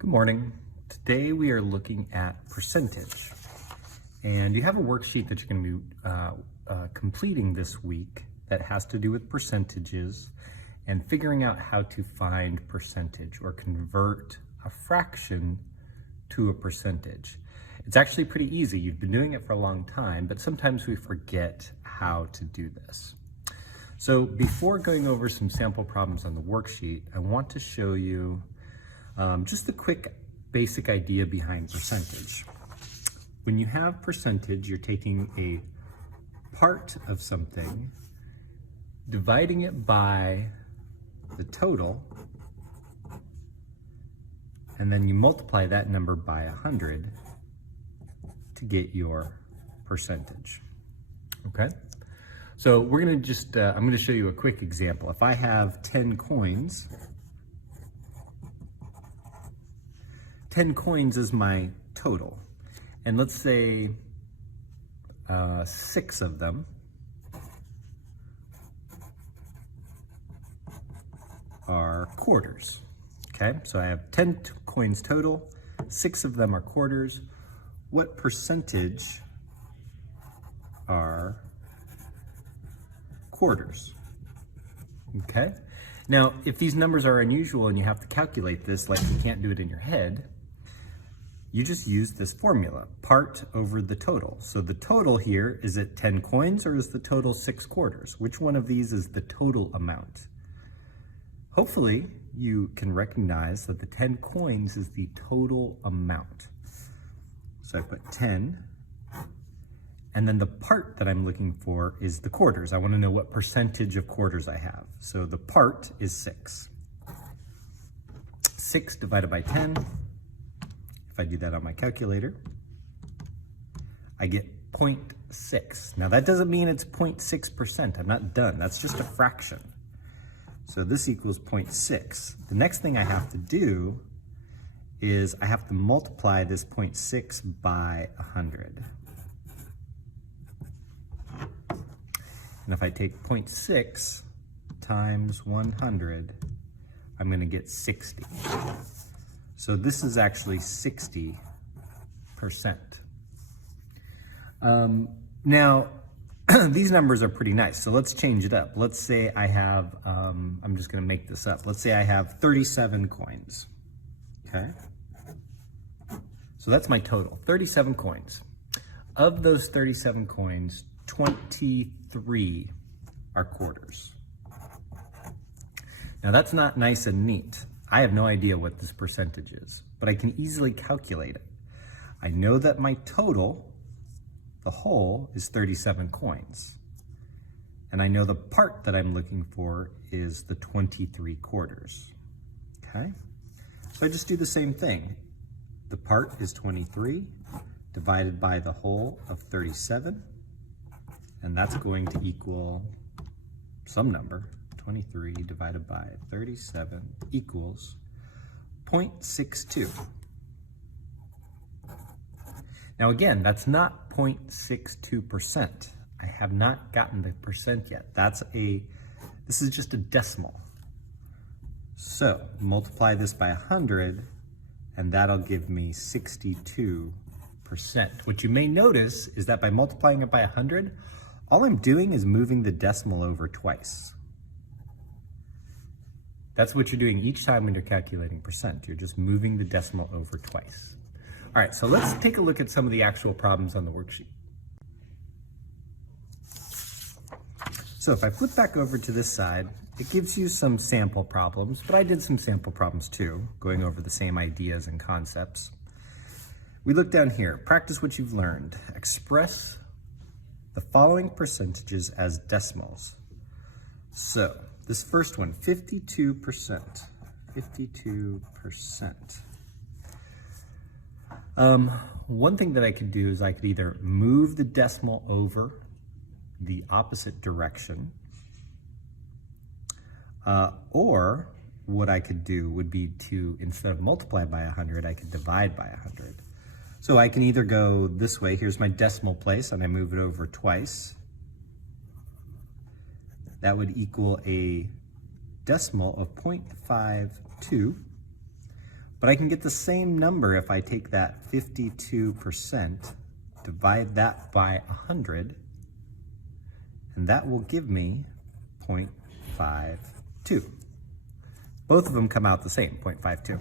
Good morning. Today we are looking at percentage. And you have a worksheet that you're going to be completing this week that has to do with percentages and figuring out how to find percentage or convert a fraction to a percentage. It's actually pretty easy. You've been doing it for a long time, but sometimes we forget how to do this. So before going over some sample problems on the worksheet, I want to show you just a quick basic idea behind percentage. When you have percentage, you're taking a part of something, dividing it by the total, and then you multiply that number by 100 to get your percentage. Okay? So we're gonna just, I'm gonna show you a quick example. If I have 10 coins, 10 coins is my total. And let's say 6 of them are quarters. Okay, so I have 10 coins total, 6 of them are quarters. What percentage are quarters? Okay, now if these numbers are unusual and you have to calculate this, like you can't do it in your head, you just use this formula, part over the total. So the total here, is it 10 coins or is the total 6 quarters? Which one of these is the total amount? Hopefully you can recognize that the 10 coins is the total amount. So I put 10, and then the part that I'm looking for is the quarters. I want to know what percentage of quarters I have. So the part is 6. 6 divided by 10, if I do that on my calculator, I get 0.6. Now that doesn't mean it's 0.6%. I'm not done. That's just a fraction. So this equals 0.6. The next thing I have to do is I have to multiply this 0.6 by 100. And if I take 0.6 times 100, I'm going to get 60. So this is actually 60%. Now, these numbers are pretty nice, so let's change it up. Let's say I have, I'm just going to make this up. Let's say I have 37 coins, okay? So that's my total, 37 coins. Of those 37 coins, 23 are quarters. Now that's not nice and neat. I have no idea what this percentage is, but I can easily calculate it. I know that my total, the whole, is 37 coins. And I know the part that I'm looking for is the 23 quarters, okay? So I just do the same thing. The part is 23 divided by the whole of 37, and that's going to equal some number. 23 divided by 37 equals 0.62. Now again, that's not 0.62%. I have not gotten the percent yet. This is just a decimal. So multiply this by 100 and that'll give me 62%. What you may notice is that by multiplying it by 100, all I'm doing is moving the decimal over twice. That's what you're doing each time when you're calculating percent. You're just moving the decimal over twice. All right, so let's take a look at some of the actual problems on the worksheet. So if I flip back over to this side, it gives you some sample problems, but I did some sample problems too, going over the same ideas and concepts. We look down here, practice what you've learned. Express the following percentages as decimals. So, this first one, 52%. 52%. One thing that I could do is I could either move the decimal over the opposite direction, or what I could do would be to, instead of multiply by 100, I could divide by 100. So I can either go this way, here's my decimal place, and I move it over twice. That would equal a decimal of 0.52, But I can get the same number if I take that 52%, divide that by 100, and that will give me 0.52. Both of them come out the same, 0.52.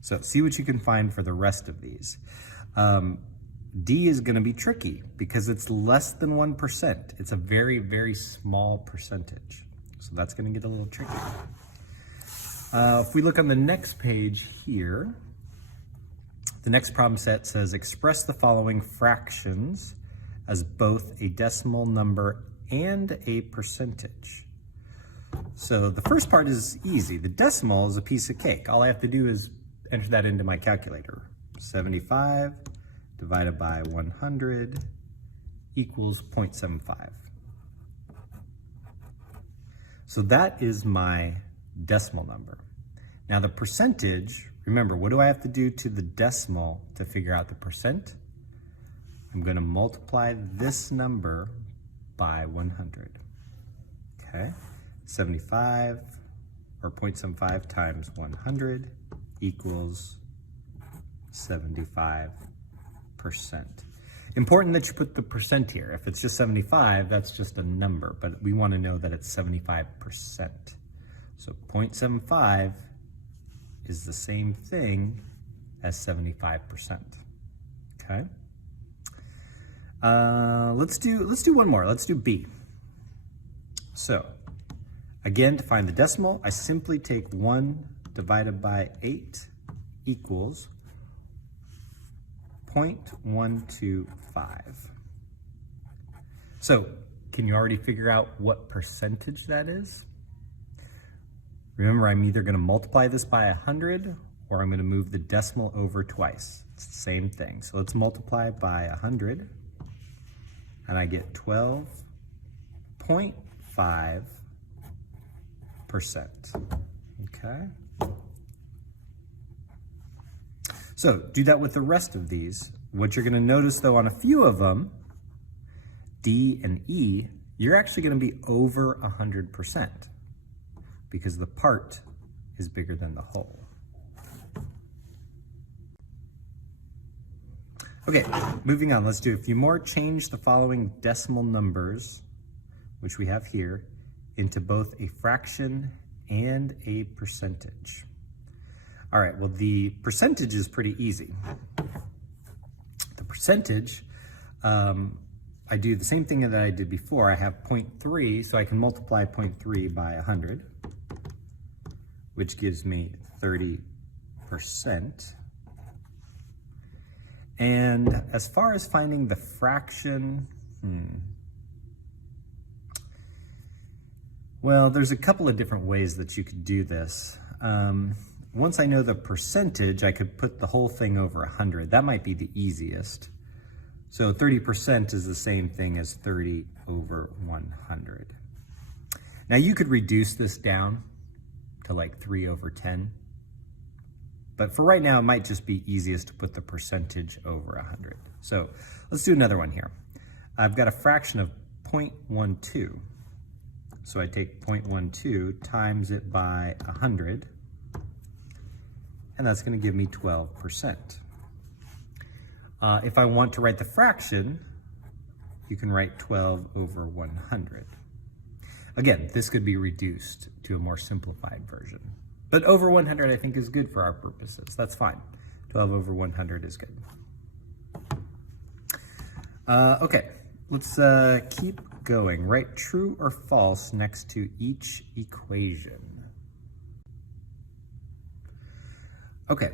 So see what you can find for the rest of these. D is going to be tricky because it's less than 1%. It's a very, very small percentage. So that's going to get a little tricky. If we look on the next page here, the next problem set says express the following fractions as both a decimal number and a percentage. So the first part is easy. The decimal is a piece of cake. All I have to do is enter that into my calculator. 75 divided by 100 equals 0.75. So that is my decimal number. Now the percentage, remember, what do I have to do to the decimal to figure out the percent? I'm going to multiply this number by 100. Okay, 75 or 0.75 times 100 equals 75%. Important that you put the percent here. If it's just 75, that's just a number, but we want to know that it's 75%. So 0.75 is the same thing as 75%. Okay. Let's do one more. Let's do B. So again, to find the decimal, I simply take 1 divided by 8 equals 0.125. So can you already figure out what percentage that is? Remember, I'm either going to multiply this by 100 or I'm going to move the decimal over twice. It's the same thing. So let's multiply by 100 and I get 12.5%. Okay. So do that with the rest of these. What you're going to notice though on a few of them, D and E, you're actually going to be over 100% because the part is bigger than the whole. Okay, moving on, let's do a few more. Change the following decimal numbers, which we have here, into both a fraction and a percentage. All right, well, the percentage is pretty easy. The percentage, I do the same thing that I did before. I have 0.3, so I can multiply 0.3 by 100, which gives me 30%. And as far as finding the fraction, well, there's a couple of different ways that you could do this. Once I know the percentage, I could put the whole thing over 100. That might be the easiest. So 30% is the same thing as 30 over 100. Now you could reduce this down to like 3 over 10. But for right now, it might just be easiest to put the percentage over 100. So let's do another one here. I've got a fraction of 0.12. So I take 0.12 times it by 100, and that's going to give me 12%. If I want to write the fraction, you can write 12 over 100. Again, this could be reduced to a more simplified version. But over 100 I think is good for our purposes. That's fine. 12 over 100 is good. Okay, let's keep going. Write true or false next to each equation. Okay,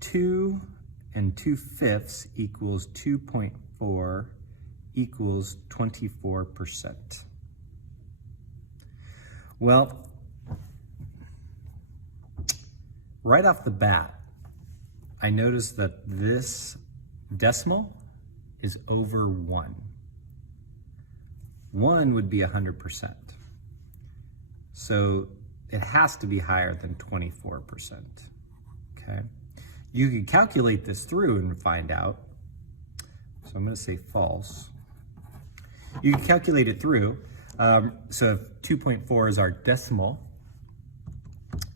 2 and 2/5 equals 2.4 equals 24%. Well, right off the bat, I noticed that this decimal is over 1. 1 would be 100%. So it has to be higher than 24%. Okay. You can calculate this through and find out. So I'm going to say false. You can calculate it through. So if 2.4 is our decimal,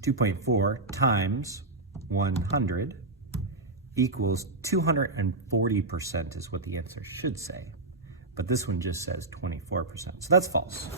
2.4 times 100 equals 240% is what the answer should say. But this one just says 24%. So that's false.